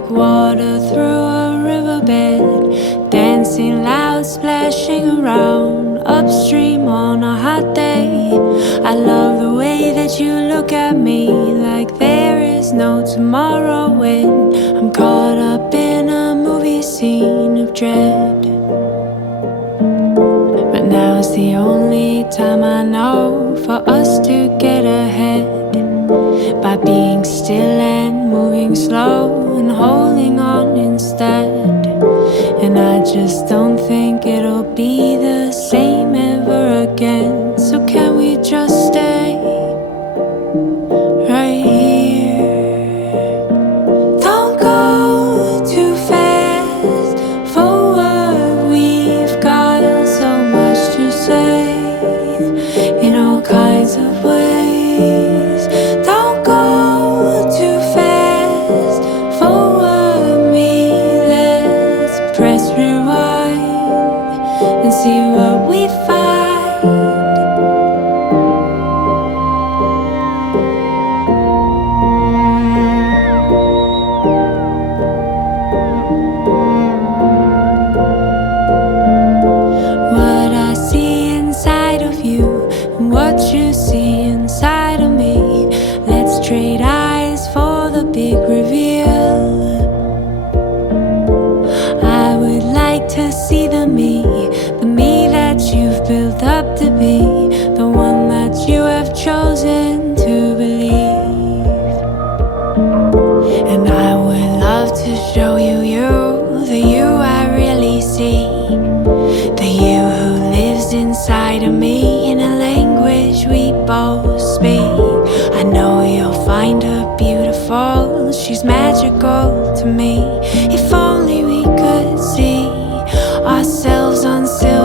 like water through a riverbed, dancing loud, splashing around upstream on a hot day. I love the way that you look at me like there is no tomorrow when I'm caught up in a movie scene of dread. But now's the only time I know for us to get ahead, by being still and moving slow and holding on instead. And I just don't think it'll be the same ever again. So can we just stay right here? Don't go too fast forward. We've got so much to say in all kinds of ways. Don't go too fast forward me. Let's press rewind and see what we find. What I see inside of you and what you see inside of me. Let's trade eyes for the big reveal. I would like to see the me that you've built up to be, the one that you have chosen to believe. And I would love to show you the you I really see, the you who lives inside of me in a language we both speak. I know you'll find her beautiful, she's magical to me. If only we could see ourselves on silver